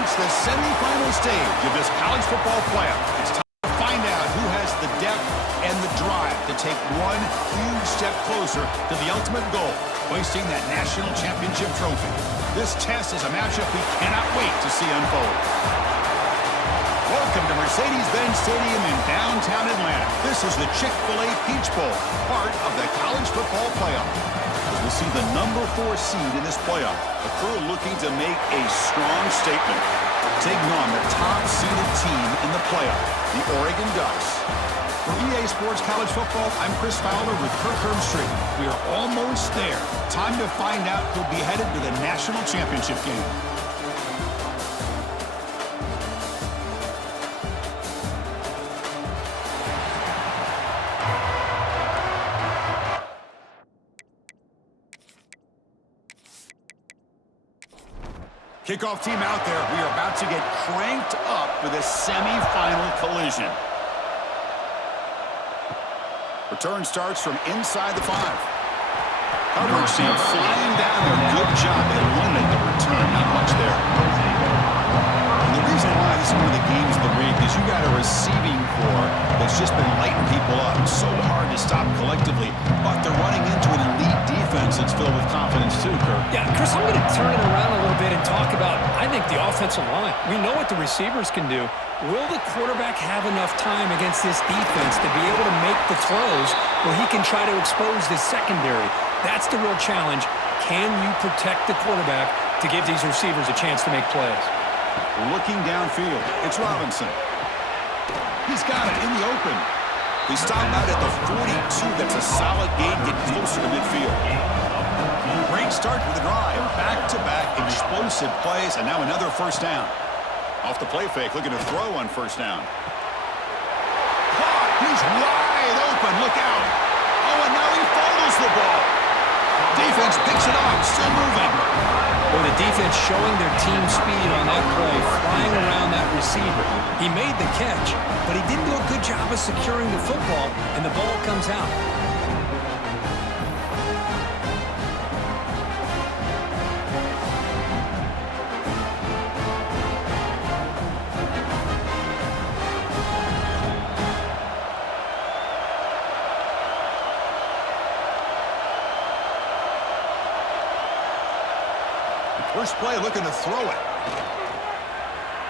reached the semifinal stage of this college football playoff. It's time to find out who has the depth and the drive to take one huge step closer to the ultimate goal, hoisting that national championship trophy. This test is a matchup we cannot wait to see unfold. Welcome to Mercedes-Benz Stadium in downtown Atlanta. This is the Chick-fil-A Peach Bowl, part of the college football playoff. As we see the number 4 seed in this playoff, a crew looking to make a strong statement, taking on the top-seeded team in the playoff, the Oregon Ducks. For EA Sports College Football, I'm Chris Fowler with Kirk Herbstreit. We are almost there. Time to find out who'll be headed to the national championship game. Kickoff team out there. We are about to get cranked up for this semifinal collision. Return starts from inside the 5. Coverage team flying down there. Good job. They limit the return. Not much there. And the reason why this is one of the games of the week is you got a receiving corps that's just been lighting people up. It's so hard to stop collectively, but they're running into an elite defense that's filled with confidence too, Kirk. Yeah, Chris, I'm going to turn it around a little bit and talk about, I think, the offensive line. We know what the receivers can do. Will the quarterback have enough time against this defense to be able to make the throws where he can try to expose this secondary? That's the real challenge. Can you protect the quarterback to give these receivers a chance to make plays? Looking downfield, it's Robinson. He's got it in the open. They stop out at the 42. That's a solid gain, getting closer to midfield. Great start to the drive. Back-to-back explosive plays, and now another first down. Off the play fake, looking to throw on first down. Caught! He's wide open. Look out. Oh, and now he fumbles the ball. Defense picks it up. Still moving. Well, the defense showing their team speed on that play, flying around that receiver. He made the catch, but he didn't do a good job of securing the football, and the ball comes out. First play, looking to throw it.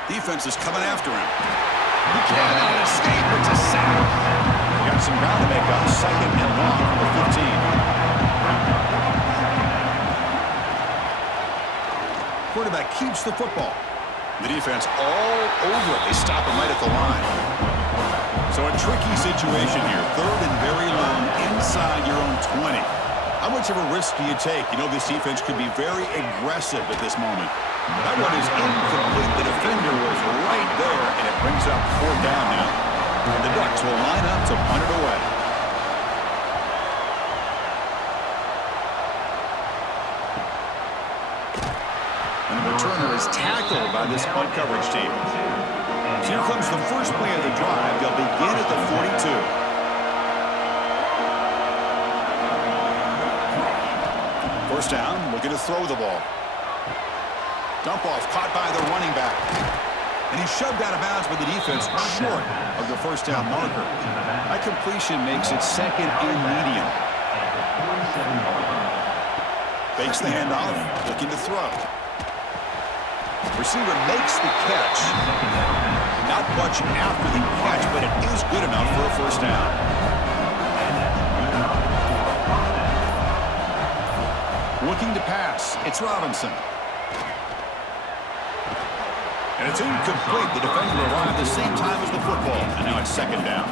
Defense is coming after him. He cannot escape. It's a sack. Got some ground to make up. Second and long for the 15. Quarterback keeps the football. The defense all over it. They stop him right at the line. So a tricky situation here. Third and very long inside your own 20. How much of a risk do you take? You know this defense could be very aggressive at this moment. That one is incomplete. The defender was right there, and it brings up 4th down now. And the Ducks will line up to punt it away. And the returner is tackled by this punt coverage team. So here comes the first play of the drive. They'll begin at the 42. First down, looking to throw the ball. Dump off, caught by the running back. And he's shoved out of bounds with the defense short of the first down marker. That completion makes it second and medium. Fakes the handoff, looking to throw. Receiver makes the catch. Not much after the catch, but it is good enough for a first down. Looking to pass, it's Robinson. And it's incomplete. The defender arrived at the same time as the football. And now it's second down.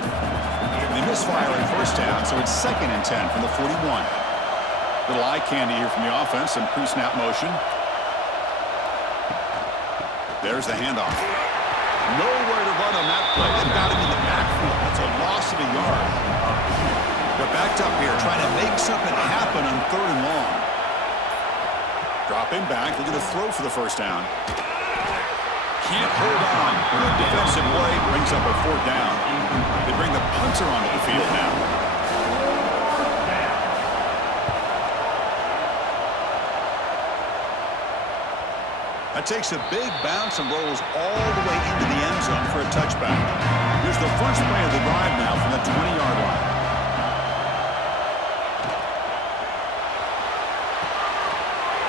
They misfire at first down, so it's 2nd and 10 from the 41. Little eye candy here from the offense and pre-snap motion. There's the handoff. Nowhere to run on that play. They've got him in the backfield. That's a loss of a yard. They're backed up here, trying to make something happen on 3rd and long. Drop him back, looking to throw for the first down. Can't hold on. Good defensive play, brings up a 4th down. They bring the punter onto the field now. That takes a big bounce and rolls all the way into the end zone for a touchback. Here's the first play of the drive now from the 20-yard line.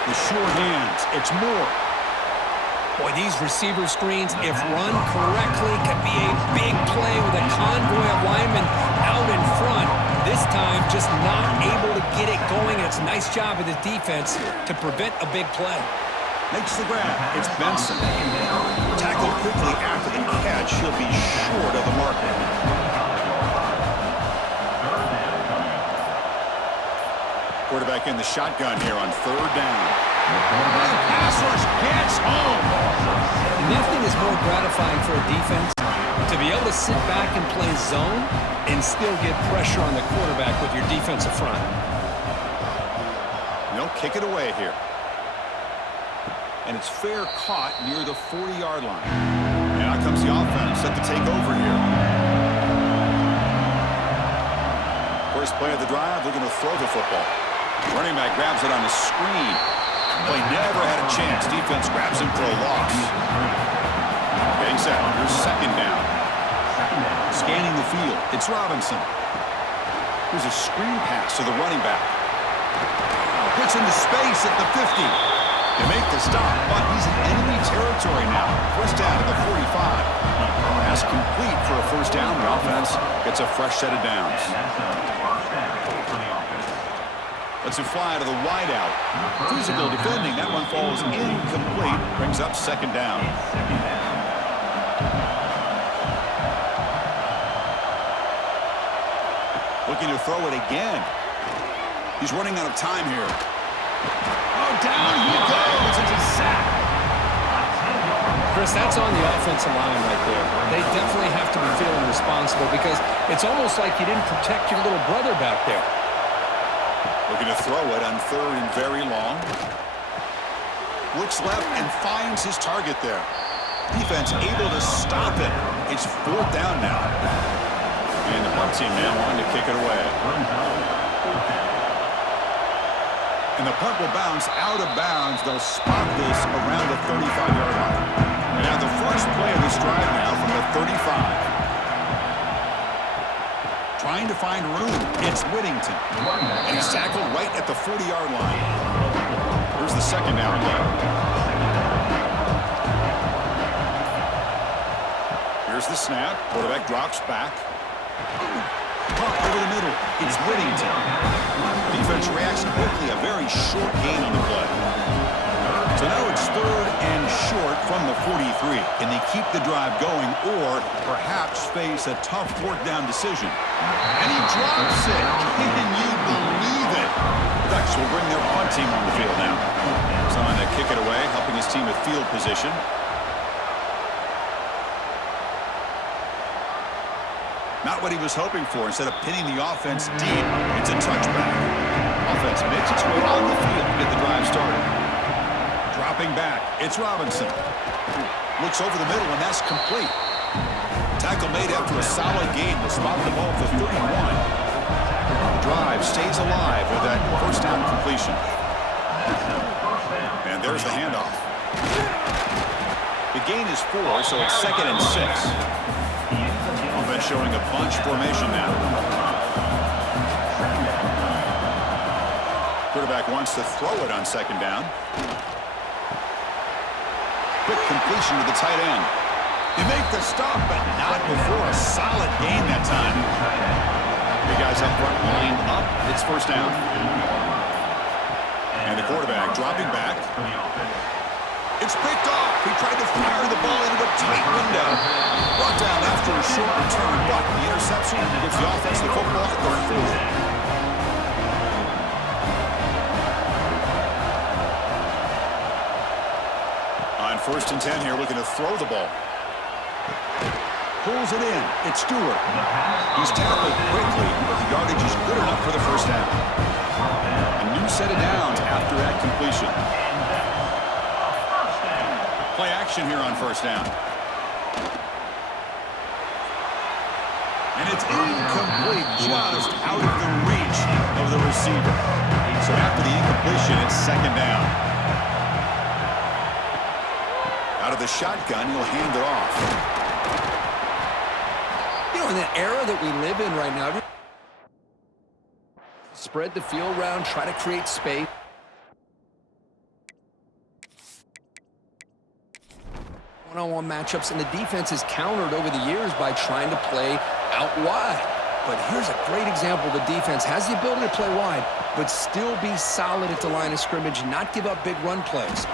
The short hands. It's Moore. Boy, these receiver screens, if run correctly, could be a big play with a convoy of linemen out in front. This time, just not able to get it going. And it's a nice job of the defense to prevent a big play. Makes the grab. It's Benson. Tackled quickly after the catch. He'll be short of the marker. Quarterback in the shotgun here on third down. Pass rush gets home. Nothing is more gratifying for a defense to be able to sit back and play zone and still get pressure on the quarterback with your defensive front. They'll kick it away here. And it's fair caught near the 40-yard line. And out comes the offense set to take over here. First play of the drive, they're going to throw the football. Running back grabs it on the screen. Play never had a chance. Defense grabs him for a loss. Getting set. Here's second down. Scanning the field. It's Robinson. Here's a screen pass to the running back. Puts into space at the 50. They make the stop, but he's in enemy territory now. First down at the 45. Pass complete for a first down. The offense gets a fresh set of downs. Lets it fly to the wideout. Physical defending. That one falls incomplete. Brings up second down. Looking to throw it again. He's running out of time here. Oh, down he goes. It's a sack. Chris, that's on the offensive line right there. They definitely have to be feeling responsible because it's almost like you didn't protect your little brother back there. Looking to throw it on third and very long. Looks left and finds his target there. Defense able to stop it. It's fourth down now. And the punt team now on to kick it away. And the punt will bounce out of bounds. They'll spot this around the 35-yard line. And now the first play of this drive now from the 35. Trying to find room. It's Whittington. And he's tackled right at the 40-yard line. Here's the second down play. Here's the snap. Quarterback drops back. Pump over the middle. It's Whittington. Defense reacts quickly. A very short gain on the play. So now it's third and short from the 43. Can they keep the drive going or perhaps face a tough fourth down decision? And he drops it. Can you believe it? The Ducks will bring their punt team on the field now. Someone to kick it away, helping his team with field position. Not what he was hoping for. Instead of pinning the offense deep, it's a touchback. Offense makes its way on the field to get the drive started. Dropping back, it's Robinson. Looks over the middle, and that's complete. Tackle made after a solid gain. Will spot the ball for 31. The drive stays alive with that first down completion. And there's the handoff. The gain is 4, so it's second and 6. Offense showing a bunch formation now. Quarterback wants to throw it on second down. Quick completion to the tight end. They make the stop, but not before a solid gain that time. The guys up front lined up. It's first down. And the quarterback dropping back. It's picked off. He tried to fire the ball into a tight window. Brought down after a short return, but the interception gives the offense the football at the 4. First and 10 here, looking to throw the ball. Pulls it in. It's Stewart. He's tackled quickly, but the yardage is good enough for the first down. A new set of downs after that completion. Play action here on first down. And it's incomplete, just out of the reach of the receiver. So after the incompletion, it's second down. of the shotgun. He'll hand it off. You know, in the era that we live in right now, spread the field around, try to create space. One-on-one matchups, and the defense is countered over the years by trying to play out wide. But here's a great example. The defense has the ability to play wide, but still be solid at the line of scrimmage, not give up big run plays.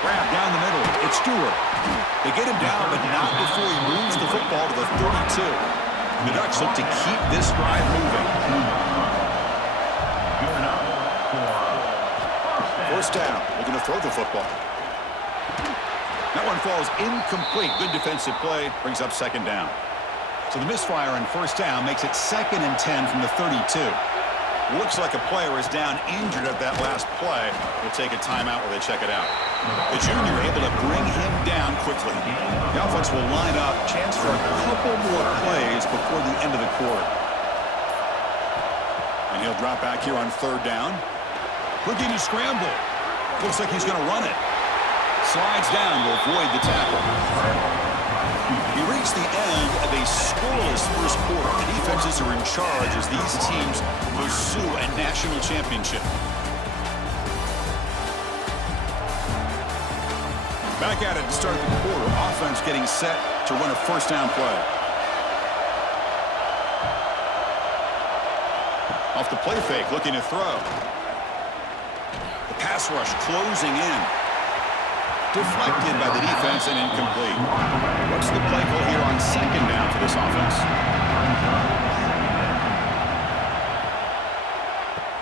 Grab down the middle. It's Stewart. They get him down, but not before he moves the football to the 32. The Ducks look to keep this drive moving. First down. Looking to throw the football. That one falls incomplete. Good defensive play. Brings up second down. So the misfire on first down makes it 2nd and 10 from the 32. Looks like a player is down injured at that last play. We'll take a timeout while they check it out. The junior able to bring him down quickly. The offense will line up. Chance for a couple more plays before the end of the quarter. And he'll drop back here on third down. Looking to scramble. Looks like he's going to run it. Slides down to avoid the tackle. He reached the end of a scoreless first quarter. The defenses are in charge as these teams pursue a national championship. Back at it to start the quarter. Offense getting set to run a first down play. Off the play fake, looking to throw. The pass rush closing in. Deflected by the defense and incomplete. What's the play call here on second down for this offense?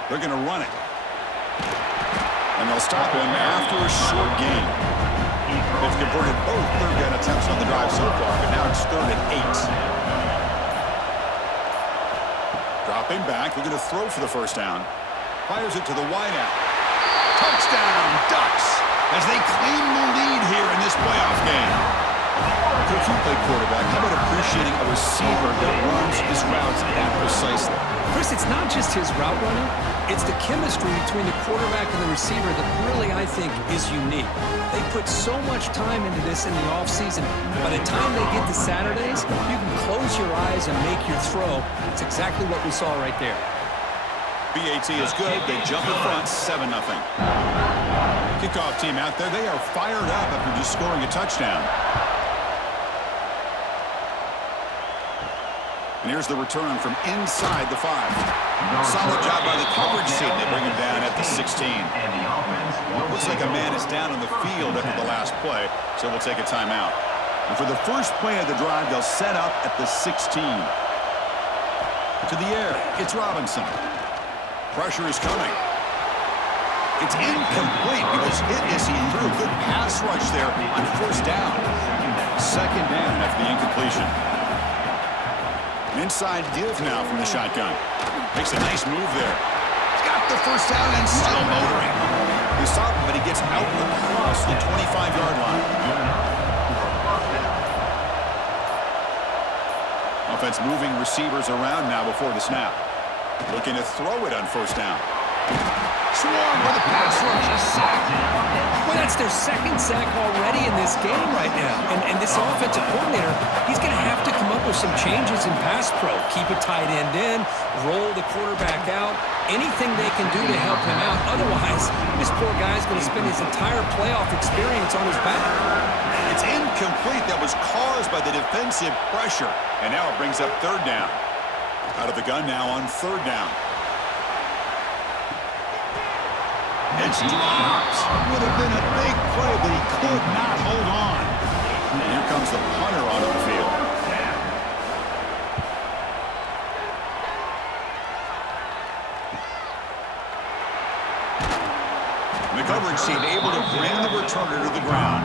They're going to run it. And they'll stop him after a short gain. They've converted both third down attempts on the drive so far, but now it's 3rd and 8. Dropping back, looking to throw for the first down. Fires it to the wideout. Touchdown, Ducks! As they claim the lead here in this playoff game. Could you play quarterback? How about appreciating a receiver that runs his routes that precisely? Chris, it's not just his route running. It's the chemistry between the quarterback and the receiver that really, I think, is unique. They put so much time into this in the offseason. By the time they get to Saturdays, you can close your eyes and make your throw. It's exactly what we saw right there. BAT is good. They jump in front, 7-0. Kickoff team out there. They are fired up after just scoring a touchdown. And here's the return from inside the 5. Solid job by the coverage team. They bring him down at the 16. Looks like a man is down on the field after the last play, so we'll take a timeout. And for the first play of the drive, they'll set up at the 16. To the air, it's Robinson. Pressure is coming. It's incomplete because it is he threw. Good pass rush there on first down. Second down after the incompletion. Inside div now from the shotgun. Makes a nice move there. He's got the first down and still motoring. He's stopped, but he gets out across the 25-yard line. Offense moving receivers around now before the snap. Looking to throw it on first down. Swarm with a pass rush, a sack. Well, that's their second sack already in this game right now. And this offensive coordinator, he's going to have to come up with some changes in pass pro. Keep a tight end in, roll the quarterback out, anything they can do to help him out. Otherwise, this poor guy's going to spend his entire playoff experience on his back. It's incomplete. That was caused by the defensive pressure. And now it brings up third down. Out of the gun now on third down. It's dropped. Would have been a big play, but he could not hold on. And here comes the punter onto the field. The coverage team able to bring the returner to the ground.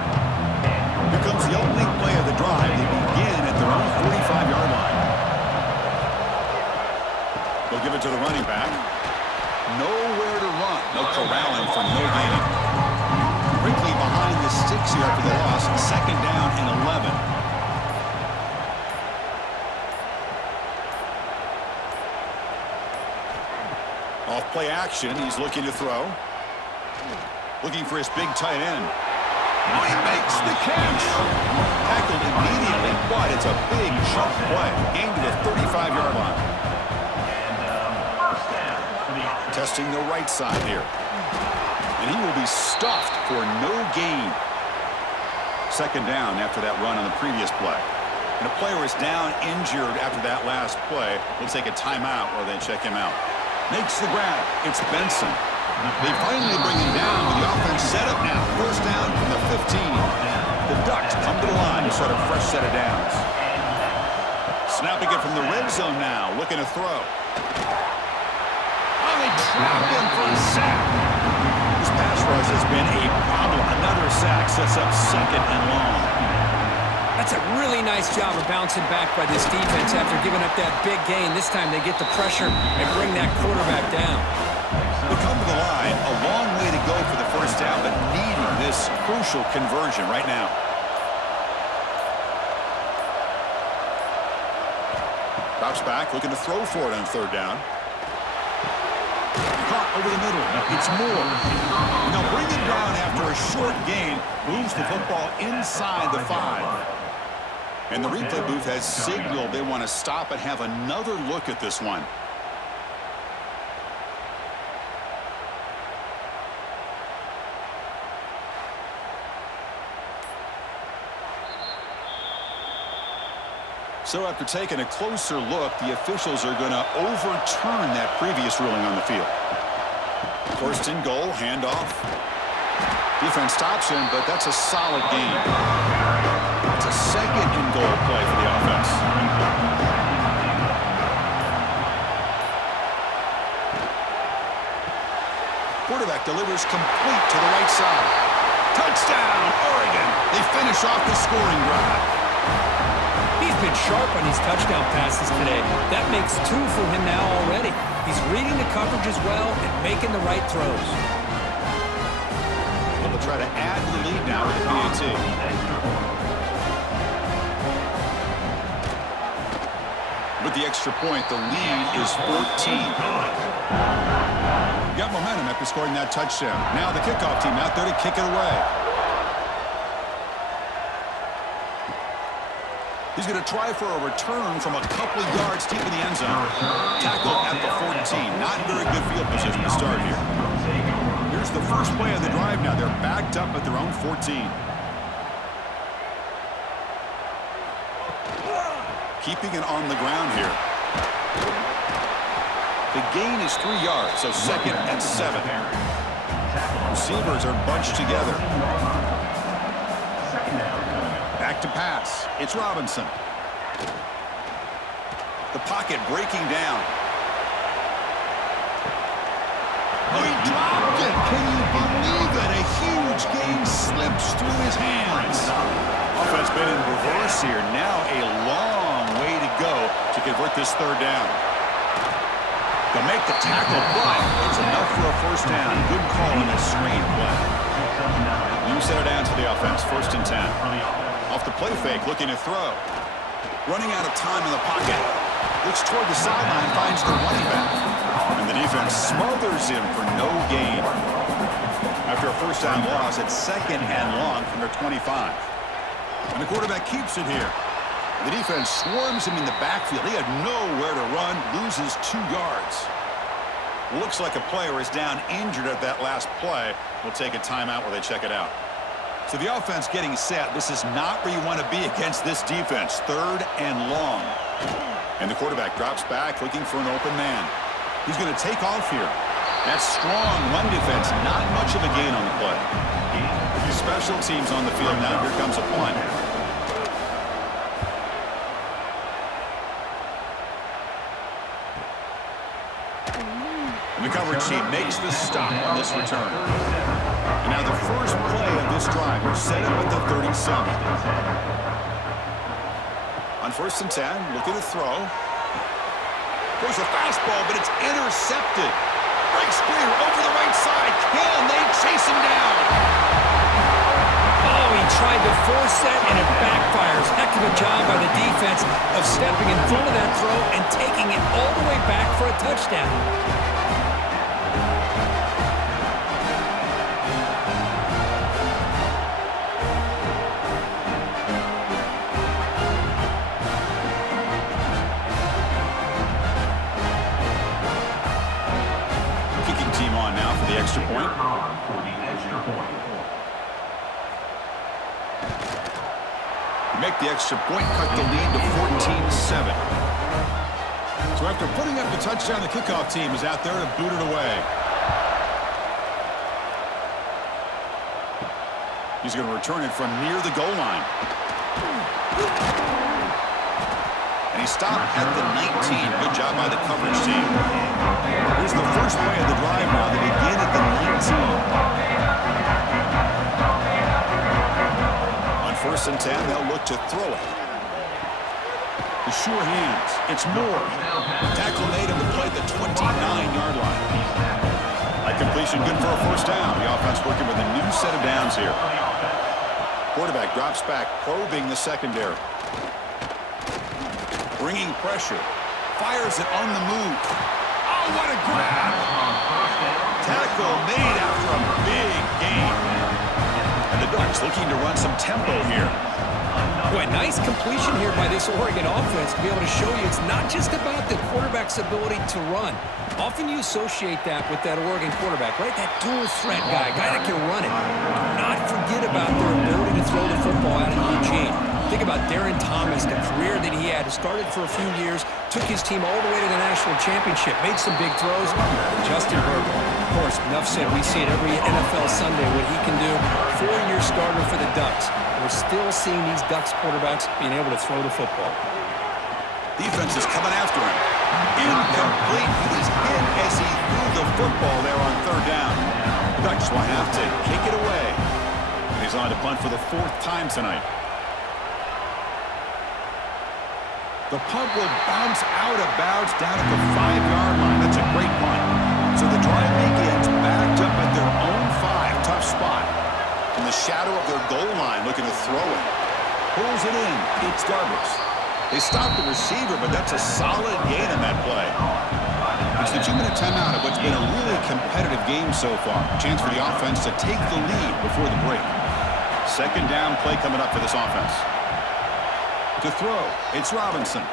Becomes the opening play of the drive. They begin at their own 45-yard line. They'll give it to the running back. Nowhere to run. No corralling for no gain. Quickly behind the sticks here after the loss. Second down and 11. Off play action. He's looking to throw. Looking for his big tight end. Now he makes the catch. Tackled immediately, but it's a big jump play. Gained to the 35-yard line. Testing the right side here. And he will be stuffed for no gain. Second down after that run on the previous play. And a player is down injured after that last play. We'll take a timeout while they check him out. Makes the grab. It's Benson. They finally bring him down with the offense set up now. First down from the 15. The Ducks come to the line to start a fresh set of downs. Snapping it from the red zone now. Looking to throw. Oh, they trap him for a sack. This pass rush has been a problem. Another sack sets up second and long. That's a really nice job of bouncing back by this defense after giving up that big gain. This time they get the pressure and bring that quarterback down. They come to the line, a long way to go for the first down, but needing this crucial conversion right now. Drops back, looking to throw for it on third down. Caught over the middle. It's Moore. And they'll bring him down after a short gain. Moves the football inside the 5. And the replay booth has signaled they want to stop and have another look at this one. So after taking a closer look, the officials are going to overturn that previous ruling on the field. First and goal, handoff. Defense stops him, but that's a solid gain. It's a second and goal play for the offense. Quarterback delivers complete to the right side. Touchdown, Oregon. They finish off the scoring drive. He's been sharp on his touchdown passes today. That makes 2 for him now already. He's reading the coverage as well and making the right throws. They'll try to add to the lead now with the PAT. With the extra point, the lead is 14. Got momentum after scoring that touchdown. Now the kickoff team out there to kick it away. He's going to try for a return from a couple of yards deep in the end zone. Tackled at the 14. Not very good field position to start here. Here's the first play of the drive now. They're backed up at their own 14. Keeping it on the ground here. The gain is 3 yards, so second and 7. Receivers are bunched together. Back to pass. It's Robinson. The pocket breaking down. Oh, he dropped it. Can you believe it? A huge gain slips through his hands. Offense been in reverse here. Now a long way to go to convert this third down. They'll make the tackle, but it's enough for a first down. Good call on a screen play. You set it down to the offense. First and 10. Off the play fake, looking to throw. Running out of time in the pocket. Looks toward the sideline, finds the running back. And the defense smothers him for no gain. After a first down loss, it's second and long from their 25. And the quarterback keeps it here. The defense swarms him in the backfield. He had nowhere to run, loses 2 yards. Looks like a player is down injured at that last play. We'll take a timeout while they check it out. So the offense getting set. This is not where you want to be against this defense. Third and long. And the quarterback drops back looking for an open man. He's going to take off here. That strong run defense, not much of a gain on the play. Special teams on the field now. Here comes a punt. And the coverage team makes the stop on this return. And now the first play of this drive is set up at the 37. On first and 10, looking to throw. There's a fastball, but it's intercepted. Breaks clear over the right side. Can they chase him down? Oh, he tried to force that, and it backfires. Heck of a job by the defense of stepping in front of that throw and taking it all the way back for a touchdown. Make the extra point, cut the lead to 14-7. So after putting up the touchdown, the kickoff team is out there to boot it away. He's going to return it from near the goal line. And he stopped at the 19. Good job by the coverage team. Here's the first play of the drive now. They begin at the 19. On 1st and 10, they'll look to throw it. The sure hands. It's Moore. Tackle made him to play the 29-yard line. That completion good for a first down. The offense working with a new set of downs here. Quarterback drops back, probing the secondary. Bringing pressure. Fires it on the move. Oh, what a grab! Tackle made after a big gain. And the Ducks looking to run some tempo here. Boy, nice completion here by this Oregon offense to be able to show you it's not just about the quarterback's ability to run. Often you associate that with that Oregon quarterback, right? That dual threat guy that can run it. Do not forget about their ability to throw the football out of Eugene. Think about Darren Thomas, the career that he had. Started for a few years, took his team all the way to the national championship, made some big throws. And Justin Herbert, of course, enough said, we see it every NFL Sunday what he can do. 4-year starter for the Ducks. We're still seeing these Ducks quarterbacks being able to throw the football. Defense is coming after him. Incomplete. He was hit as he threw the football there on 3rd down. The Ducks will have to kick it away. And he's on to punt for the 4th time tonight. The punt will bounce out of bounds down at the 5-yard line. That's a great punt. So the drive begins backed up at their own 5. Tough spot. In the shadow of their goal line, looking to throw it. Pulls it in. It's Garbus. They stop the receiver, but that's a solid gain in that play. It's the 2-minute timeout of what's been a really competitive game so far. Chance for the offense to take the lead before the break. 2nd down play coming up for this offense. To throw, it's Robinson.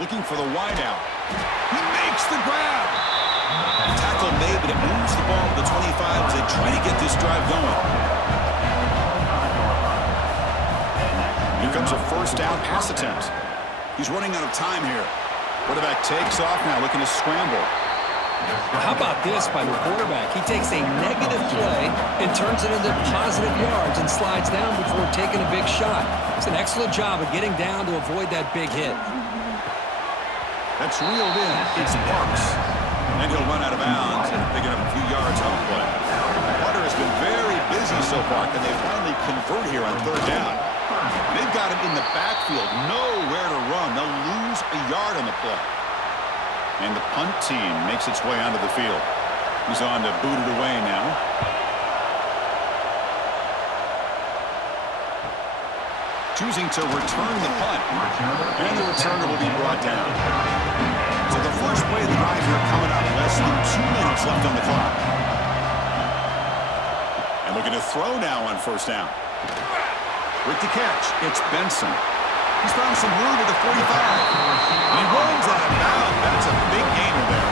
Looking for the wideout. He makes the grab. Tackle made, but it moves the ball to the 25 as they try to get this drive going. Here comes a 1st down pass attempt. He's running out of time here. Quarterback takes off now, looking to scramble. Well, how about this by the quarterback? He takes a negative play and turns it into positive yards and slides down before taking a big shot. It's an excellent job of getting down to avoid that big hit. That's reeled in. It's Parks. And he'll run out of bounds and picking up a few yards on the play. Carter has been very busy so far. Can they finally convert here on 3rd down? They've got him in the backfield. Nowhere to run. They'll lose a yard on the play. And the punt team makes its way onto the field. He's on to boot it away now. Choosing to return the punt. And the returner will be brought down. So the first play of the drive here coming up. Less than 2 minutes left on the clock. And looking to throw now on 1st down. With the catch, it's Benson. He's found some room at the 45. And he rolls out of bounds. That's a big gainer there.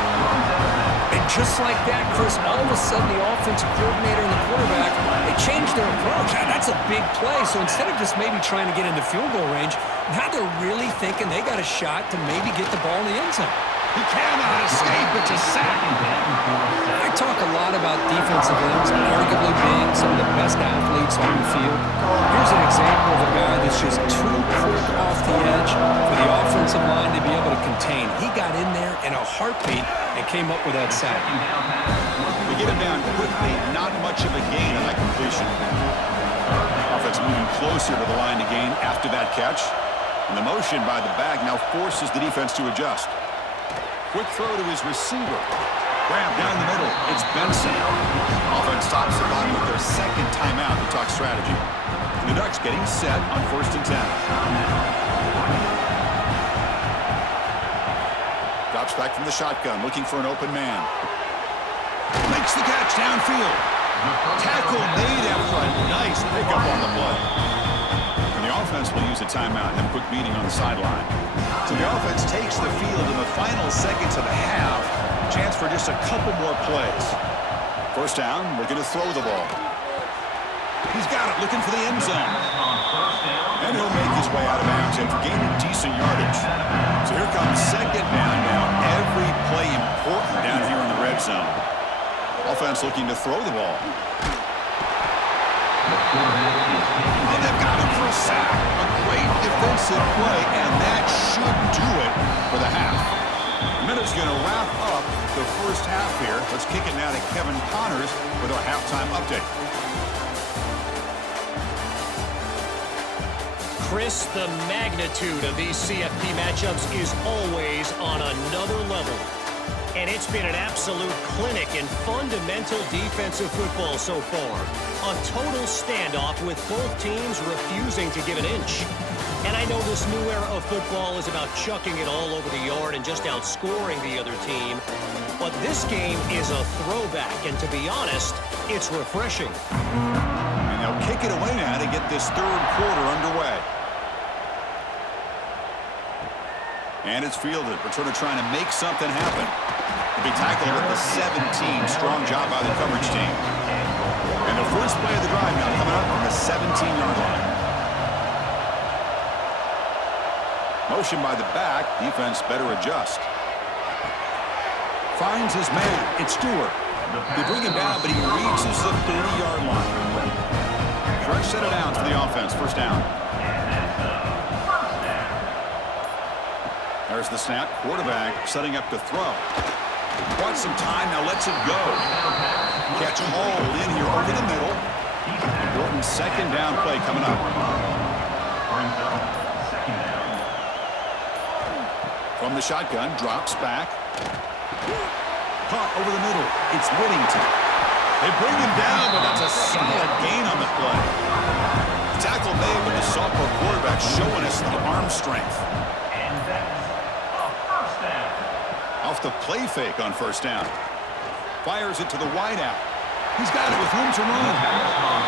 And just like that, Chris, all of a sudden the offensive coordinator and the quarterback, they changed their approach. That's a big play. So instead of just maybe trying to get into field goal range, now they're really thinking they got a shot to maybe get the ball in the end zone. He cannot escape. It's a sack. I talk a lot about defensive ends arguably being some of the best athletes on the field. Here's an example of a guy that's just too quick off the edge for the offensive line to be able to contain. He got in there in a heartbeat and came up with that sack. They get him down quickly. Not much of a gain on that completion. Offense moving closer to the line to gain after that catch. And the motion by the back now forces the defense to adjust. Quick throw to his receiver. Grab down the middle. It's Benson. Offense stops the line with their 2nd timeout to talk strategy. And the Ducks getting set on 1st and 10. Drops back from the shotgun, looking for an open man. Makes the catch downfield. Tackle made after a nice pickup on the play. And the offense will use a timeout and have a quick meeting on the sideline. So the offense takes the field in the final seconds of the half. Chance for just a couple more plays. 1st down, looking to throw the ball. He's got it, looking for the end zone. And he'll make his way out of bounds after gaining decent yardage. So here comes second down now. Every play important down here in the red zone. Offense looking to throw the ball. And they've got him for a sack. A great defensive play, and that should do it for the half. Minute's going to wrap up the first half here. Let's kick it now to Kevin Connors with our halftime update. Chris, the magnitude of these CFP matchups is always on another level. And it's been an absolute clinic in fundamental defensive football so far. A total standoff with both teams refusing to give an inch. And I know this new era of football is about chucking it all over the yard and just outscoring the other team. But this game is a throwback, and to be honest, it's refreshing. And they'll kick it away now to get this third quarter underway. And it's fielded. Returner trying to make something happen. To be tackled at the 17. Strong job by the coverage team. And the first play of the drive now coming up from the 17-yard line. Motion by the back. Defense better adjust. Finds his man. It's Stewart. They bring him down, but he reaches the 30-yard line. Fresh set of downs for the offense. First down. There's the snap. Quarterback setting up to throw. Wants some time. Now lets it go. Catch hold in here over the middle. Important second down play coming up. From the shotgun, drops back. Caught over the middle. It's Whittington. They bring him down, but that's a solid gain on the play. Tackle made with the sophomore quarterback showing us the arm strength. Off the play fake on first down. Fires it to the wideout. He's got it with room to run.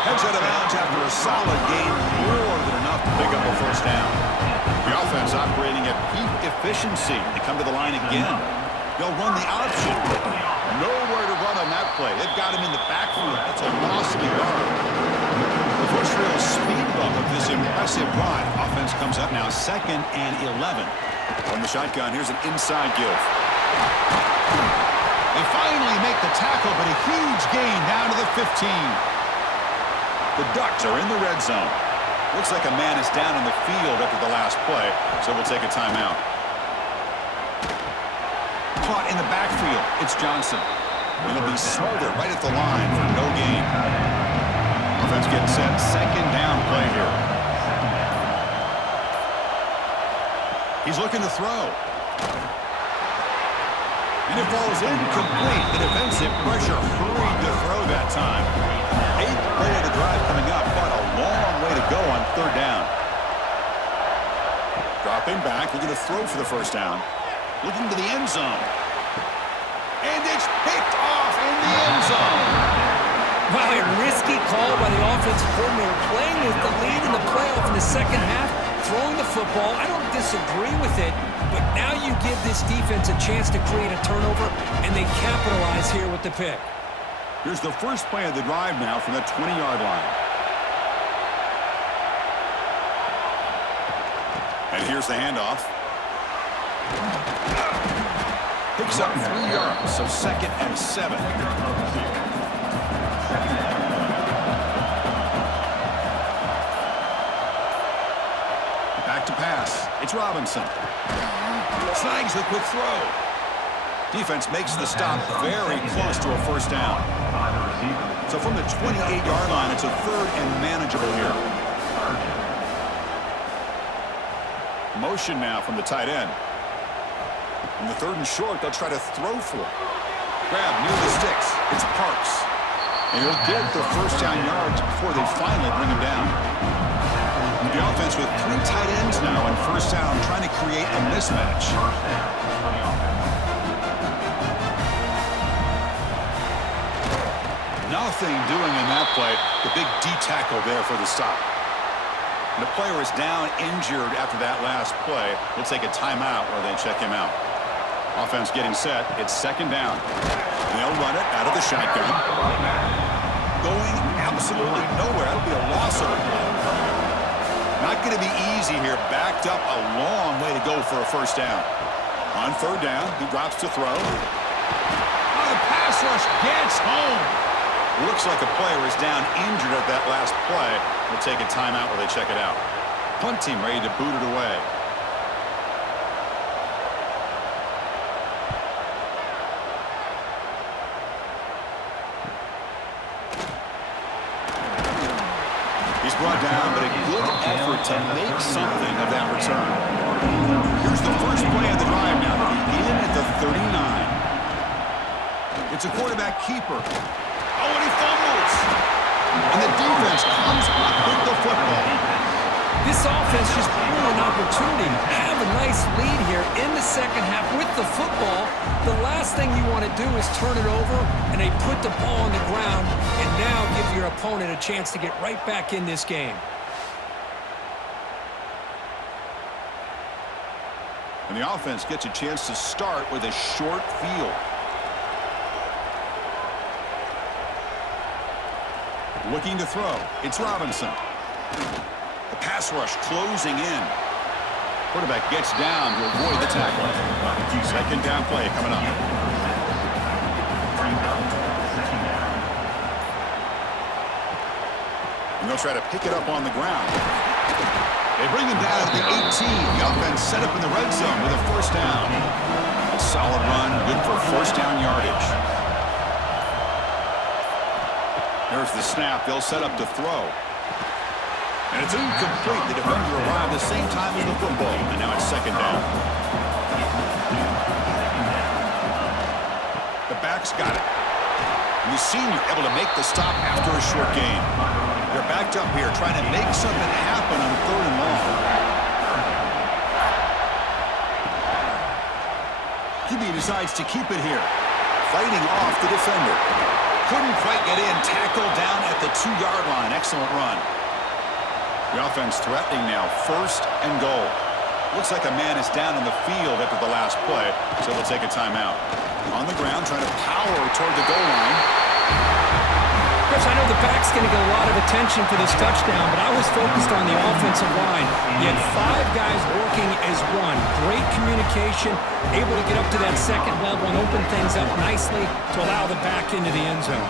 Heads out of bounds after a solid gain, more than enough to pick up a first down. The offense operating at peak efficiency. They come to the line again. They'll run the option. Nowhere to run on that play. They've got him in the backfield. That's a loss of yard. The first real speed bump of this impressive run. Offense comes up now 2nd and 11. From the shotgun, here's an inside give. They finally make the tackle, but a huge gain down to the 15. The Ducks are in the red zone. Looks like a man is down in the field after the last play, so we'll take a timeout. Caught in the backfield. It's Johnson. And it'll be smothered right at the line for no gain. Offense getting set. Second down play here. He's looking to throw. And it falls incomplete. The defensive pressure hurried to throw that time. 8th play of the drive coming up, but a long way to go on third down. Dropping back, looking to throw for the first down. Looking to the end zone. And it's picked off in the end zone. Wow, a risky call by the offensive coordinator, playing with the lead in the playoff in the second half, throwing the football. I don't disagree with it, but now you give this defense a chance to create a turnover, and they capitalize here with the pick. Here's the first play of the drive now from the 20-yard line. And here's the handoff. Picks up 3 yards, so 2nd and 7. Back to pass. It's Robinson. Snags the quick throw. Defense makes the stop very close to a first down. So from the 28-yard line, it's a 3rd and manageable here. Motion now from the tight end. In the 3rd and short, they'll try to throw for it. Grab near the sticks. It's Parks. And he'll get the first down yards before they finally bring him down. The offense with 3 tight ends now in first down, trying to create a mismatch. Nothing doing in that play. The big D tackle there for the stop. And the player is down injured after that last play. We'll take a timeout while they check him out. Offense getting set. It's second down. They'll run it out of the shotgun. Going absolutely nowhere. That'll be a loss of a play. Not going to be easy here. Backed up a long way to go for a first down. On third down, he drops to throw. Oh, the pass rush gets home. Looks like a player is down injured at that last play. We'll take a timeout while they check it out. Punt team ready to boot it away. He's brought down, but a good effort to make something of that return. Here's the first play of the drive now. They begin at the 39. It's a quarterback keeper. Oh, and he fumbles. And the defense comes up with the football. This offense just blew an opportunity. Have a nice lead here in the second half with the football. The last thing you want to do is turn it over, and they put the ball on the ground and now give your opponent a chance to get right back in this game. And the offense gets a chance to start with a short field. Looking to throw. It's Robinson. The pass rush closing in. Quarterback gets down to avoid the tackle. Second down play coming up. And they'll try to pick it up on the ground. They bring him down at the 18. The offense set up in the red zone with a first down. A solid run, good for first down yardage. There's the snap. They'll set up to throw. And it's incomplete. The defender arrived the same time as the football. And now it's second down. The back's got it. And the senior able to make the stop after a short gain. They're backed up here trying to make something happen on third and long. QB decides to keep it here. Fighting off the defender. Couldn't quite get in. Tackled down at the 2-yard line. Excellent run. The offense threatening now. First and goal. Looks like a man is down in the field after the last play, so they'll take a timeout. On the ground, trying to power toward the goal line. Chris, I know the back's going to get a lot of attention for this touchdown, but I was focused on the offensive line. You had 5 guys working as one. Great communication, able to get up to that second level and open things up nicely to allow the back into the end zone.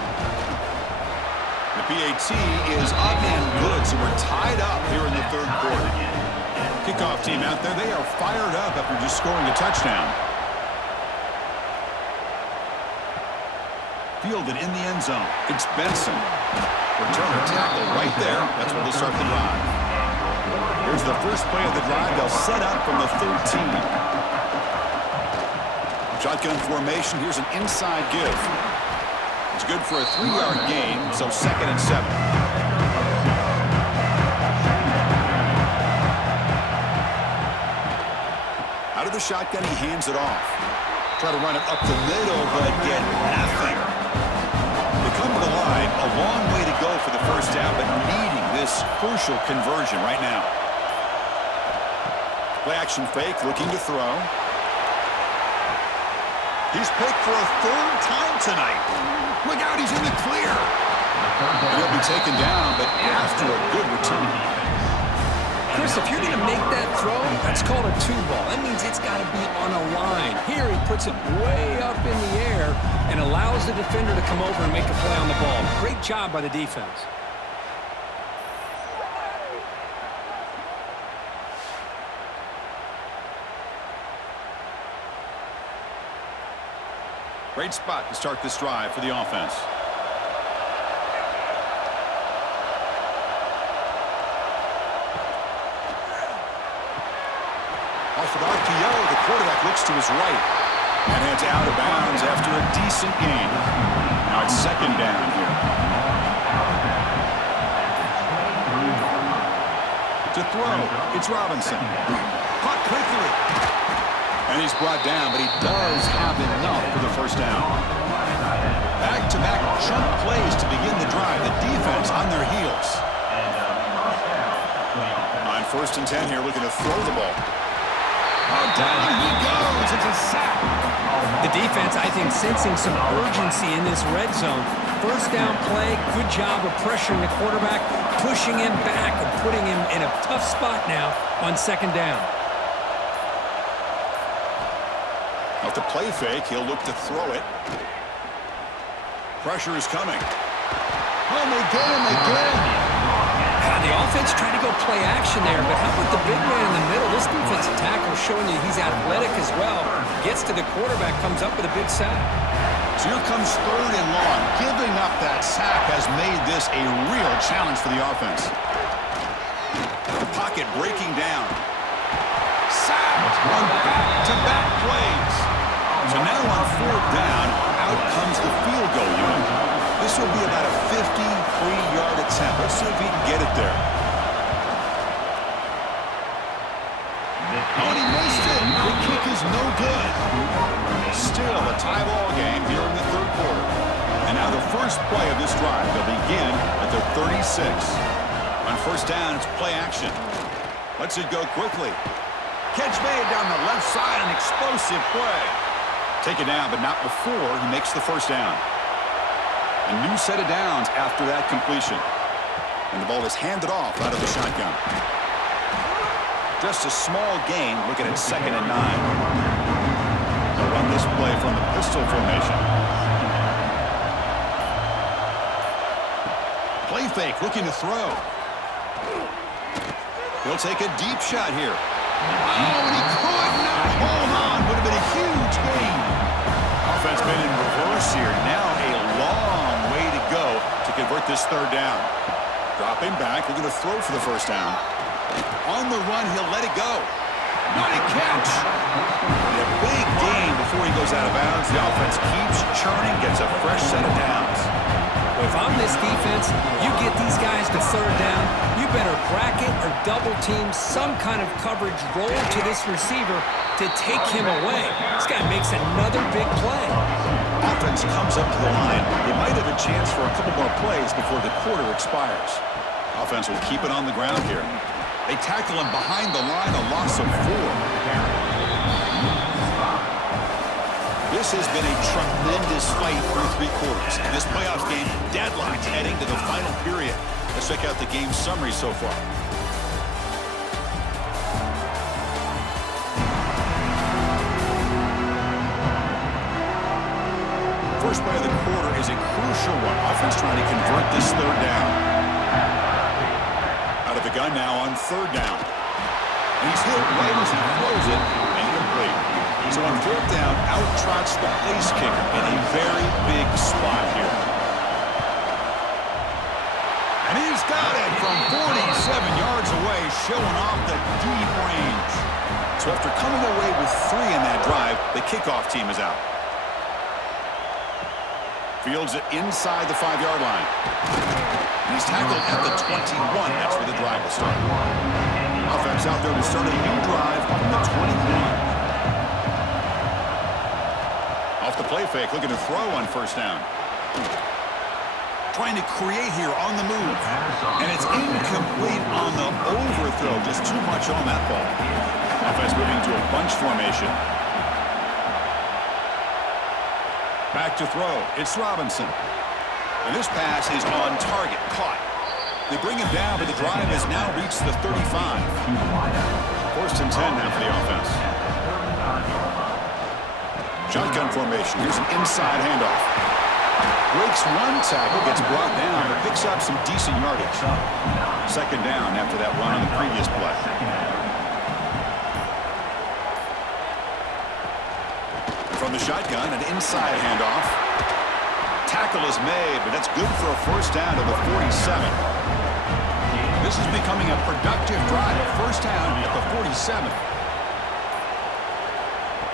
The PAT is up and good, so we're tied up here in the third quarter. Kickoff team out there, they are fired up after just scoring a touchdown. Fielded in the end zone. It's Benson. Returner tackle right there. That's where they'll start the drive. Here's the first play of the drive. They'll set up from the 13. Shotgun formation. Here's an inside give. It's good for a 3-yard gain, so second and 7. Out of the shotgun, he hands it off. Try to run it up the middle, but get nothing. Come to the line, a long way to go for the first down, but needing this crucial conversion right now. Play action fake, looking to throw. He's picked for a 3rd time tonight. Look out, he's in the clear. And he'll be taken down, but after a good return. Chris, if you're going to make that throw, that's called a 2-ball. That means it's got to be on a line. Here he puts it way up in the air and allows the defender to come over and make a play on the ball. Great job by the defense. Great spot to start this drive for the offense. Off of RPO, the quarterback looks to his right. And heads out of bounds after a decent gain. Now it's second down here. To throw, it's Robinson. Caught quickly. And he's brought down, but he does have enough for the first down. Back-to-back chunk plays to begin the drive. The defense on their heels. On 1st and 10 here, looking to throw the ball. Oh, down he goes. It's a sack. The defense, I think, sensing some urgency in this red zone. first down play. Good job of pressuring the quarterback, pushing him back and putting him in a tough spot now on second down. Off the play fake, he'll look to throw it. Pressure is coming. Oh, they get him again. The offense trying to go play action there, but how about the big man in the middle? This defensive tackle showing you he's athletic as well. Gets to the quarterback, comes up with a big sack. So here comes third and long. Giving up that sack has made this a real challenge for the offense. The pocket breaking down. Sacked on back-to-back plays. So now on fourth down, out comes the field goal unit. This will be about a 53-yard attempt. Let's see if he can get it there. Oh, and he missed it. The kick is no good. Still a tie ball game here in the third quarter. And now the first play of this drive. They'll begin at the 36. On first down, it's play action. Lets it go quickly. Catch made down the left side, an explosive play. Take it down, but not before he makes the first down. A new set of downs after that completion. And the ball is handed off out of the shotgun. Just a small gain, looking at 2nd and 9. They'll run this play from the pistol formation. Play fake, looking to throw. He'll take a deep shot here. Oh, and he could not hold on. Would have been a huge gain. Offense been in reverse here. Now a long way to go to convert this third down. Dropping back, looking to throw for the first down. On the run, he'll let it go. Not a catch. And a big gain before he goes out of bounds. The offense keeps churning, gets a fresh set of downs. If I'm this defense, you get these guys to third down, you better bracket or double team some kind of coverage roll to this receiver to take him away. This guy makes another big play. Offense comes up to the line. They might have a chance for a couple more plays before the quarter expires. Offense will keep it on the ground here. They tackle him behind the line, a loss of 4. This has been a tremendous fight through 3 quarters. In this playoff game, deadlocked heading to the final period. Let's check out the game summary so far. First play of the quarter is a crucial one. Offense trying to convert this third down. Out of the gun now on third down. And he's hit right as he throws it. Incomplete. So on fourth down, out trots the place kicker in a very big spot here. And he's got it from 47 yards away, showing off the deep range. So after coming away with 3 in that drive, the kickoff team is out. Fields it inside the 5-yard line. And he's tackled at the 21. That's where the drive will start. Offense out there to start a new drive from the 21. Off the play fake, looking to throw on first down. Trying to create here on the move. And it's incomplete on the overthrow. Just too much on that ball. Offense moving to a bunch formation. Back to throw. It's Robinson. And this pass is on target. Caught. They bring him down, but the drive has now reached the 35. First and 10 now for the offense. Shotgun formation. Here's an inside handoff. Breaks one tackle, gets brought down, but picks up some decent yardage. Second down after that run on the previous play. From the shotgun, an inside handoff. Tackle is made, but that's good for a first down to the 47. This is becoming a productive drive. A first down at the 47.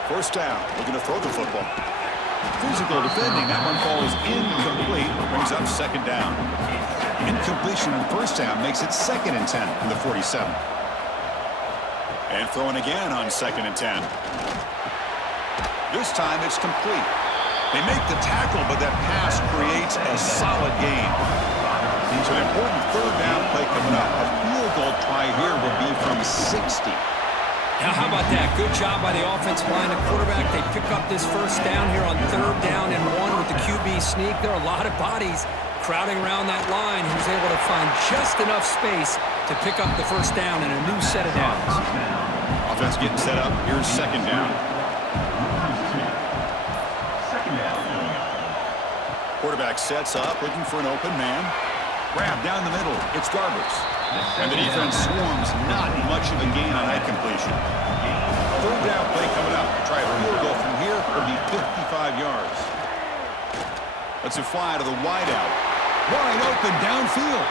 First down, looking to throw the football. Physical defending, that one falls incomplete, brings up second down. Incompletion on first down makes it 2nd and 10 from the 47. And throwing again on 2nd and 10. This time it's complete. They make the tackle, but that pass creates a solid gain. So an important third down play coming up. A field goal try here will be from 60. Now, how about that? Good job by the offensive line. The quarterback, they pick up this first down here on 3rd down and 1 with the QB sneak. There are a lot of bodies crowding around that line. He was able to find just enough space to pick up the first down in a new set of downs. Offense getting set up. Here's 2nd down. Quarterback sets up, looking for an open man. Grab down the middle. It's Garbers. And the defense swarms. Not much of a gain on that completion. 3rd down play coming up. Try a field goal from here. It'll be 55 yards. Let's it fly to the wideout. Wide open downfield.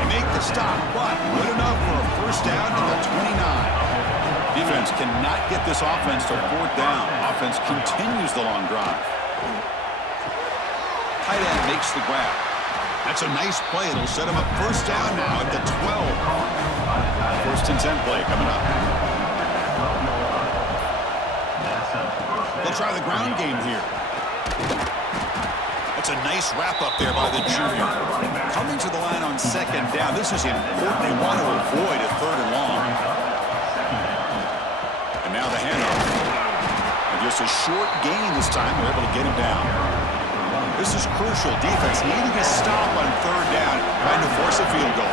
They make the stop, but good enough for a first down to the 29. Defense cannot get this offense to 4th down. Offense continues the long drive. Tight end makes the grab. That's a nice play. It'll set him up first down now at the 12. 1st and 10 play coming up. They'll try the ground game here. That's a nice wrap up there by the junior. Coming to the line on 2nd down. This is important. They want to avoid a 3rd and long. And now the handoff. And just a short gain this time. They're able to get him down. This is crucial. Defense needing a stop on 3rd down, trying to force a field goal.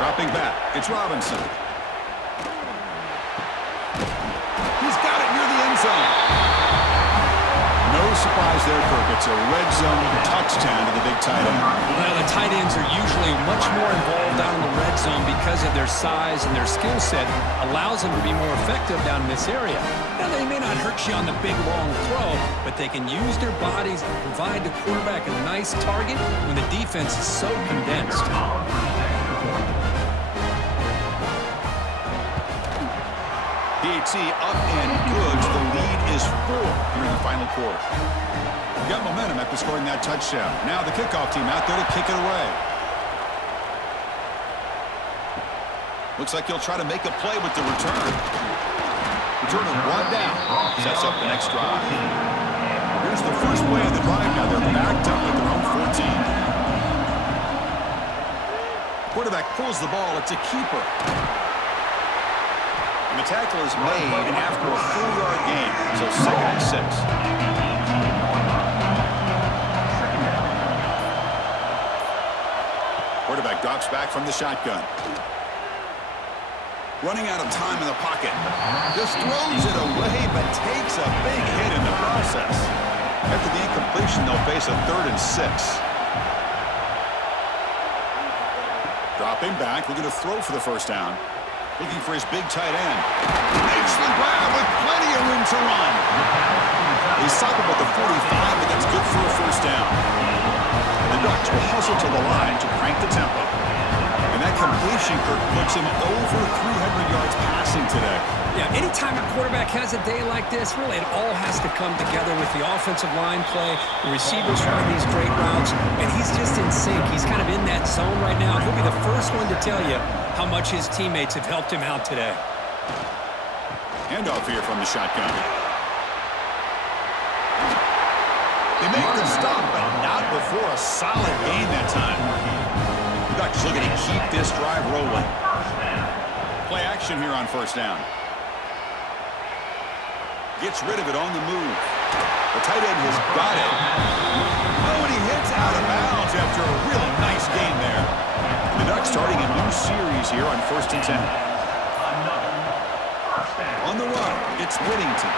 Dropping back. It's Robinson. He's got it near the end zone. No surprise there, Kirk. It's a red zone touchdown to the big tight end. Well, the tight ends are usually much more involved down in the red zone because of their size and their skill set allows them to be more effective down in this area. Now, they may not hurt you on the big, long throw, but they can use their bodies to provide the quarterback a nice target when the defense is so condensed. DHC up and good. The lead is 4 here in the final quarter. Got momentum after scoring that touchdown. Now the kickoff team out there to kick it away. Looks like he'll try to make a play with the return. Returner 1 down. Sets up the next drive. Here's the first play of the drive now. They're backed up at their own 14. Quarterback pulls the ball. It's a keeper. And the tackle is made after a 4-yard gain. So 2nd and 6. Quarterback drops back from the shotgun. Running out of time in the pocket. Just throws it away, but takes a big hit in the process. After the incompletion, they'll face a 3rd and 6. Dropping back, looking to throw for the first down. Looking for his big tight end. Makes the grab with plenty of room to run. He's stopped at the 45, but that's good for a first down. The Ducks will hustle to the line to crank the tempo. And that completion, Kirk, puts him over 300 yards passing today. Yeah, anytime a quarterback has a day like this, really it all has to come together with the offensive line play, the receivers running these great routes, and he's just in sync. He's kind of in that zone right now. He'll be the first one to tell you how much his teammates have helped him out today. Handoff here from the shotgun. They make the stop, but not before a solid gain that time. The Ducks looking to keep this drive rolling. Play action here on first down. Gets rid of it on the move. The tight end has got it. Oh, and he hits out of bounds after a really nice gain there. The Ducks starting a new series here on 1st and 10. On the run, it's Whittington.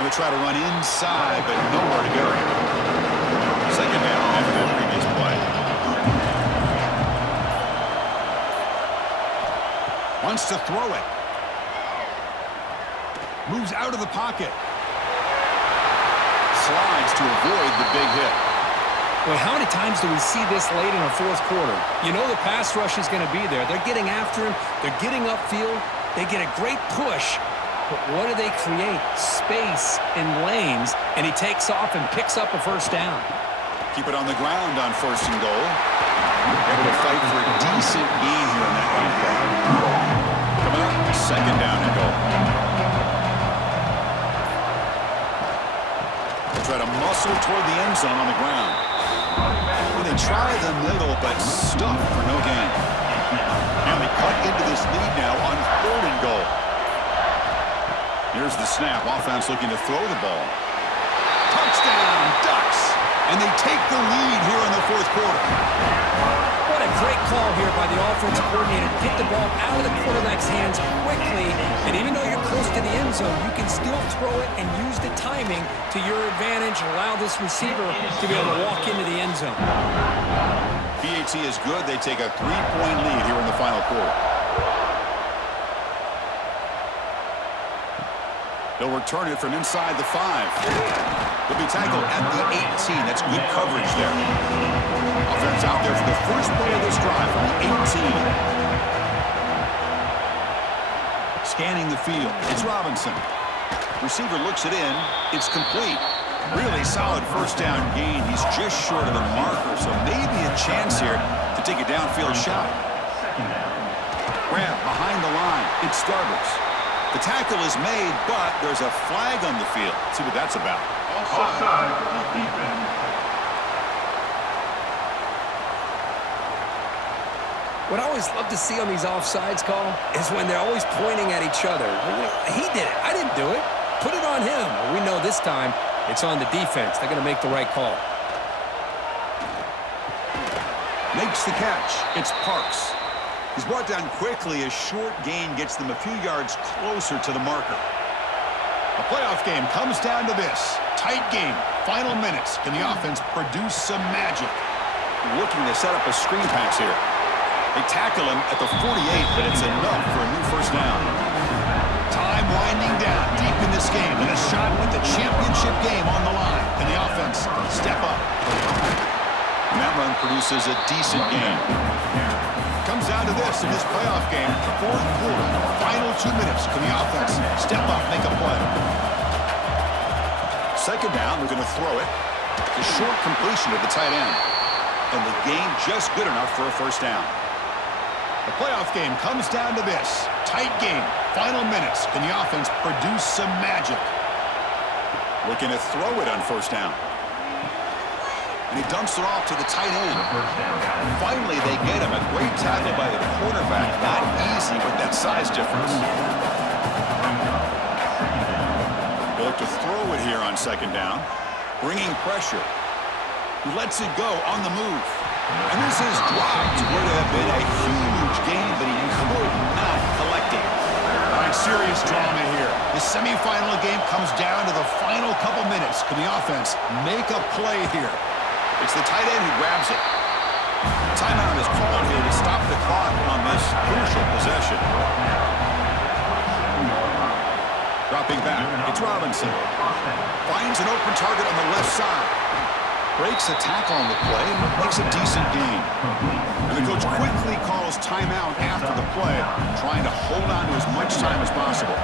Going to try to run inside, but nowhere to go. 2nd down after that previous play. Wants to throw it. Moves out of the pocket. Slides to avoid the big hit. Well, how many times do we see this late in the 4th quarter? You know the pass rush is going to be there. They're getting after him. They're getting upfield. They get a great push. But what do they create? Space in lanes, and he takes off and picks up a first down. Keep it on the ground on 1st and goal. Able to fight for a decent gain here in that one play. Coming up, 2nd down and goal. They'll try to muscle toward the end zone on the ground. Well, they try the middle, but stuck for no gain. And they cut into this lead now on 3rd and goal. Here's the snap. Offense looking to throw the ball. Touchdown, Ducks. And they take the lead here in the 4th quarter. What a great call here by the offensive coordinator to get the ball out of the quarterback's hands quickly. And even though you're close to the end zone, you can still throw it and use the timing to your advantage and allow this receiver to be able to walk into the end zone. PAT is good. They take a 3-point lead here in the final quarter. They'll return it from inside the 5. They'll be tackled at the 18. That's good coverage there. Offense out there for the first play of this drive from the 18. Scanning the field. It's Robinson. Receiver looks it in. It's complete. Really solid first down gain. He's just short of the marker, so maybe a chance here to take a downfield shot. Grab behind the line. It's Starbucks. The tackle is made, but there's a flag on the field. Let's see what that's about. Offside, defense. What I always love to see on these offsides call is when they're always pointing at each other. He did it. I didn't do it. Put it on him. We know this time it's on the defense. They're going to make the right call. Makes the catch. It's Parks. He's brought down quickly. A short gain gets them a few yards closer to the marker. A playoff game comes down to this. Tight game. Final minutes. Can the offense produce some magic? Looking to set up a screen pass here. They tackle him at the 48, but it's enough for a new first down. Time winding down deep in this game, and a shot at the championship game on the line. Can the offense step up? And that run produces a decent game. Comes down to this in this playoff game. 4th quarter, final 2 minutes. Can the offense step up, make a play? Second down, they're going to throw it. It's a short completion to the tight end. And the gain just good enough for a first down. The playoff game comes down to this. Tight game, final minutes. Can the offense produce some magic? Looking to throw it on first down. And he dumps it off to the tight end. Finally, they get him. A great tackle by the quarterback. Not easy with that size difference. They look to throw it here on second down. Bringing pressure. He lets it go on the move. And this is dropped. Would have been a huge gain, but he could not collect it. All right, serious drama here. The semifinal game comes down to the final couple minutes. Can the offense make a play here? It's the tight end who grabs it. Timeout is called here to stop the clock on this crucial possession. Dropping back, it's Robinson. Finds an open target on the left side. Breaks a tackle on the play and makes a decent gain. And the coach quickly calls timeout after the play, trying to hold on to as much time as possible.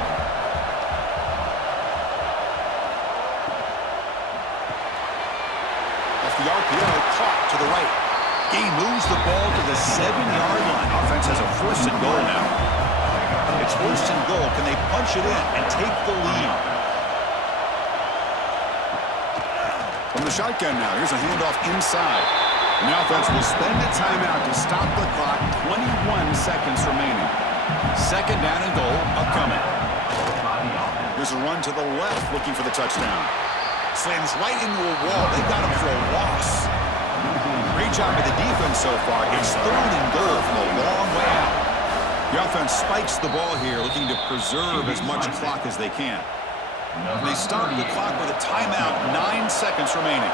The RPO caught to the right. Game moves the ball to the 7-yard line. Offense has a 1st and goal now. It's 1st and goal. Can they punch it in and take the lead? From the shotgun now, here's a handoff inside. And the offense will spend a timeout to stop the clock. 21 seconds remaining. Second down and goal upcoming. Here's a run to the left looking for the touchdown. Slams right into a wall. They got him for a loss. Great job by the defense so far. It's 3rd and goal from a long way out. The offense spikes the ball here, looking to preserve as much clock as they can. And they start the clock with a timeout, 9 seconds remaining.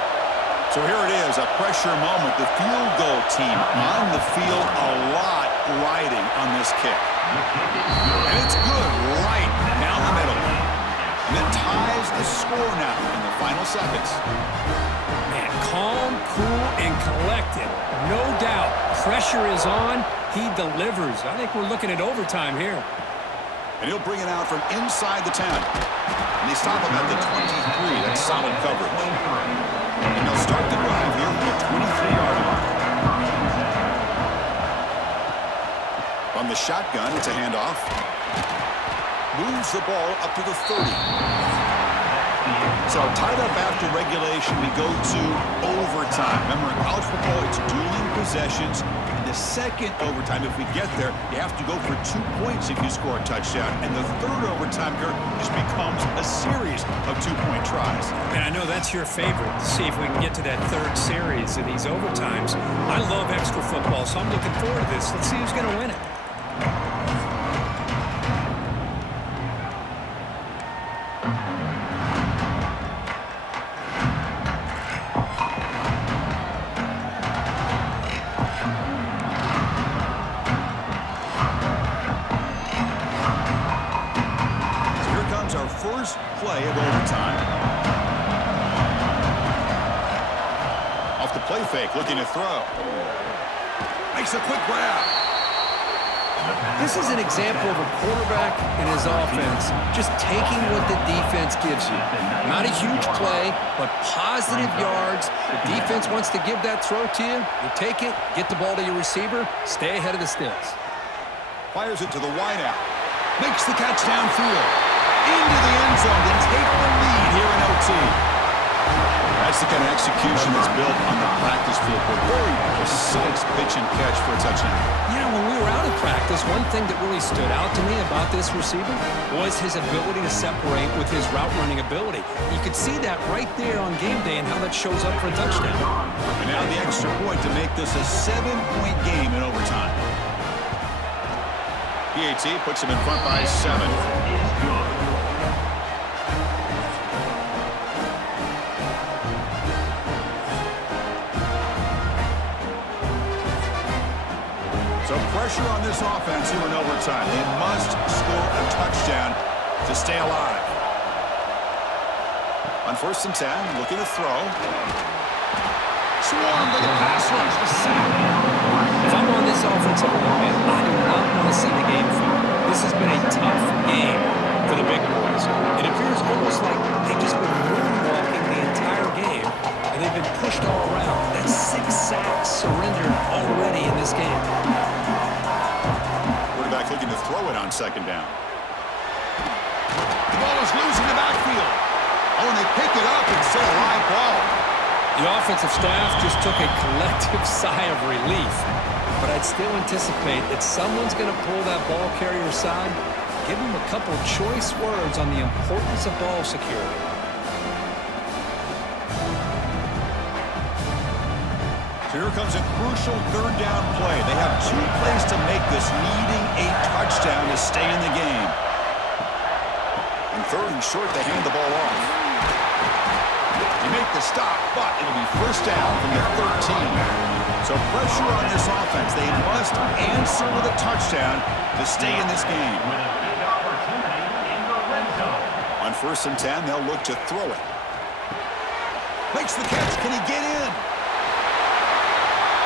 So here it is, a pressure moment. The field goal team on the field, a lot riding on this kick. And it's good right down the middle. And it ties the score now in the final seconds. Man, calm, cool, and collected. No doubt. Pressure is on. He delivers. I think we're looking at overtime here. And he'll bring it out from inside the 10. And they stop him at the 23. That's solid coverage. And they'll start the drive here at the 23-yard line. On the shotgun, it's a handoff. Moves the ball up to the 30. So tied up after regulation, we go to overtime. Remember, in college football, it's dueling possessions. In the second overtime, if we get there, you have to go for 2 points if you score a touchdown. And the third overtime here just becomes a series of 2-point tries. And I know that's your favorite, to see if we can get to that third series of these overtimes. I love extra football, so I'm looking forward to this. Let's see who's going to win it. First play of overtime. Off the play fake, looking to throw. Makes a quick grab. This is an example of a quarterback and his offense just taking what the defense gives you. Not a huge play, but positive yards. The defense wants to give that throw to you. You take it, get the ball to your receiver, stay ahead of the sticks. Fires it to the wideout. Makes the catch downfield. Into the end zone to take the lead here in OT. That's the kind of execution that's built on the practice field. A very precise pitch and catch for a touchdown. Yeah, when we were out of practice, one thing that really stood out to me about this receiver was his ability to separate with his route running ability. You could see that right there on game day and how that shows up for a touchdown. And now the extra point to make this a 7-point game in overtime. PAT puts him in front by 7. So pressure on this offense here in overtime. They must score a touchdown to stay alive. On 1st and 10, looking to throw. Swarmed by the pass rush. The sack. If I'm on this offensive line, I do not want to see the game film. This has been a tough game for the big boys. It appears almost like they've just been moonwalking the entire game, and they've been pushed all around. That's 6 sacks surrendered already in this game. Quarterback looking to throw it on 2nd down. The ball is loose in the backfield. Oh, and they pick it up instead of live ball. The offensive staff just took a collective sigh of relief. But I'd still anticipate that someone's going to pull that ball carrier aside, give him a couple choice words on the importance of ball security. So here comes a crucial 3rd down play. They have 2 plays to make this, needing a touchdown to stay in the game. And 3rd and short, they hand the ball off. They make the stop, but it'll be 1st down from the 13. So pressure on this offense. They must answer with a touchdown to stay in this game. On 1st and 10, they'll look to throw it. Makes the catch. Can he get in?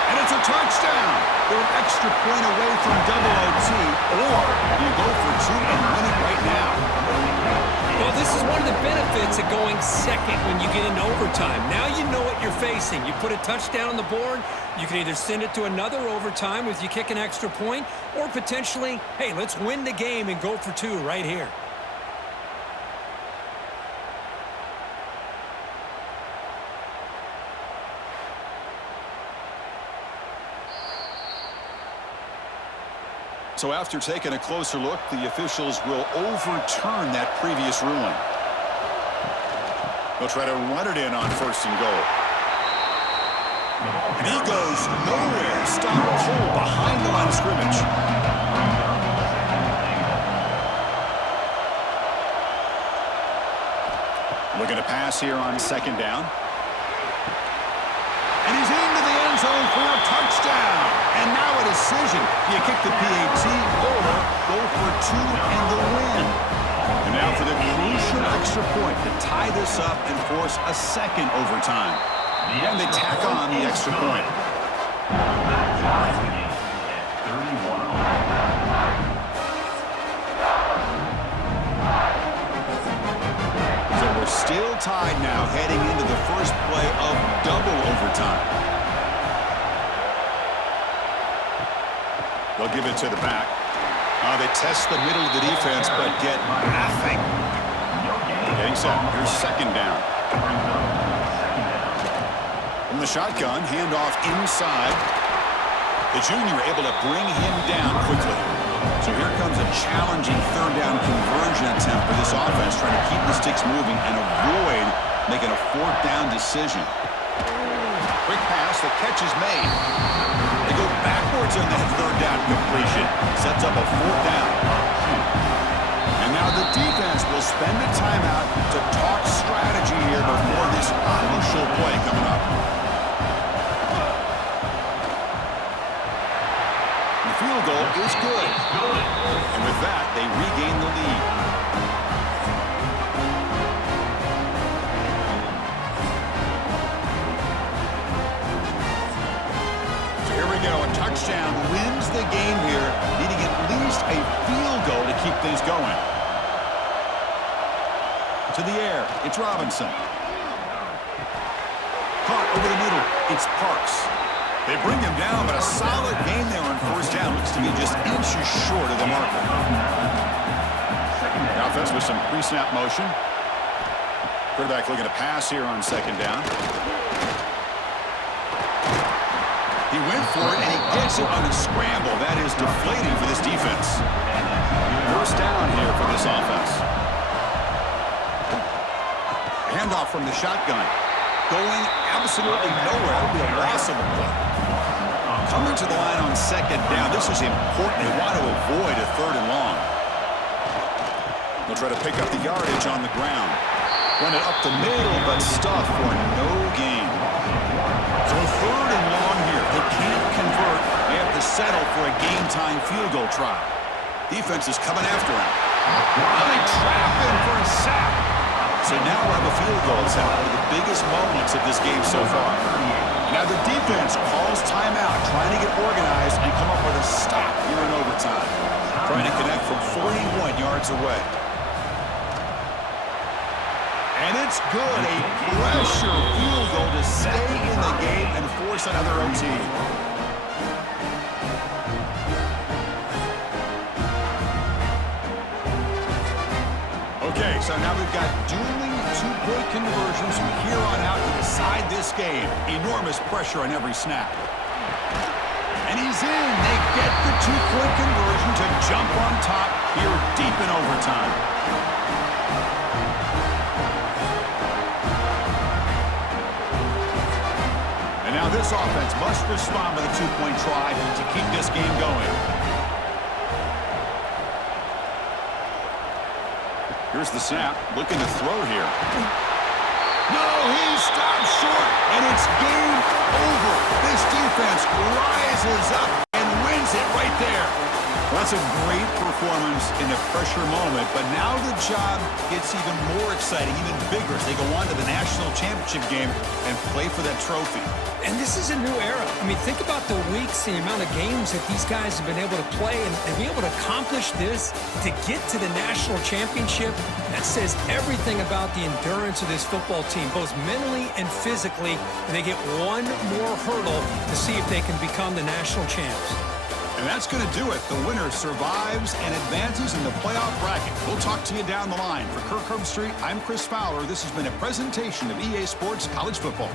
And it's a touchdown. They're an extra point away from double OT, or you go for 2 and win it right now. Well, this is one of the benefits of going second when you get into overtime. Now you know what you're facing. You put a touchdown on the board, you can either send it to another overtime if you kick an extra point, or potentially, hey, let's win the game and go for 2 right here. So after taking a closer look, the officials will overturn that previous ruling. They'll try to run it in on 1st and goal. And he goes nowhere. Stopped cold behind the line of scrimmage. Looking to pass here on 2nd down. And he's into the end zone for a touchdown. And now a decision. Do you kick the PAT or go for 2 and the win? And now for the crucial extra point to tie this up and force a 2nd overtime. And they tack on the extra point. So we're still tied now heading into the first play of double overtime. They'll give it to the back. They test the middle of the defense, but get nothing. Getting set. Here's 2nd down. From the shotgun, handoff inside. The junior able to bring him down quickly. So here comes a challenging third down conversion attempt for this offense, trying to keep the sticks moving and avoid making a fourth down decision. Quick pass, the catch is made. They go backwards on that third down completion. Sets up a fourth down. And now the defense will spend a timeout to talk strategy here before this crucial play coming up. The field goal is good. And with that, they regain the lead. So here we go. A touchdown wins the game here, needing at least a field goal to keep things going. To the air, it's Robinson. Caught over the middle, it's Parks. They bring him down, but a solid gain there on first down. Looks to be just inches short of the marker. The offense with some pre-snap motion. Quarterback looking to pass here on second down. He went for it, and he gets it on the scramble. That is deflating for this defense. First down here for this offense. Handoff from the shotgun. Going absolutely nowhere. It'll be a loss of a play. Coming to the line on second down. This is important. They want to avoid a third and long. They'll try to pick up the yardage on the ground. Run it up the middle, but stuff for no gain. So third and long here. They can't convert. They have to settle for a game-time field goal try. Defense is coming after him. They trap him for a sack. So now we'll have a field goal attempt, one of the biggest moments of this game so far. Now the defense calls timeout, trying to get organized and come up with a stop here in overtime. Trying to connect from 41 yards away. And it's good. A pressure field goal to stay in the game and force another OT. Okay, so now we've got dueling two-point conversions from here on out to decide this game. Enormous pressure on every snap. And he's in. They get the two-point conversion to jump on top here deep in overtime. And now this offense must respond with a two-point try to keep this game going. Here's the snap, looking to throw here. No, he stops short, and it's game over. This defense rises up and wins it right there. Well, that's a great performance in a pressure moment, but now the job gets even more exciting, even bigger as they go on to the national championship game and play for that trophy. And this is a new era. I mean, think about the weeks, the amount of games that these guys have been able to play, and to be able to accomplish this, to get to the national championship, that says everything about the endurance of this football team, both mentally and physically, and they get one more hurdle to see if they can become the national champs. And that's going to do it. The winner survives and advances in the playoff bracket. We'll talk to you down the line. For Kirk Herbstreit, I'm Chris Fowler. This has been a presentation of EA Sports College Football.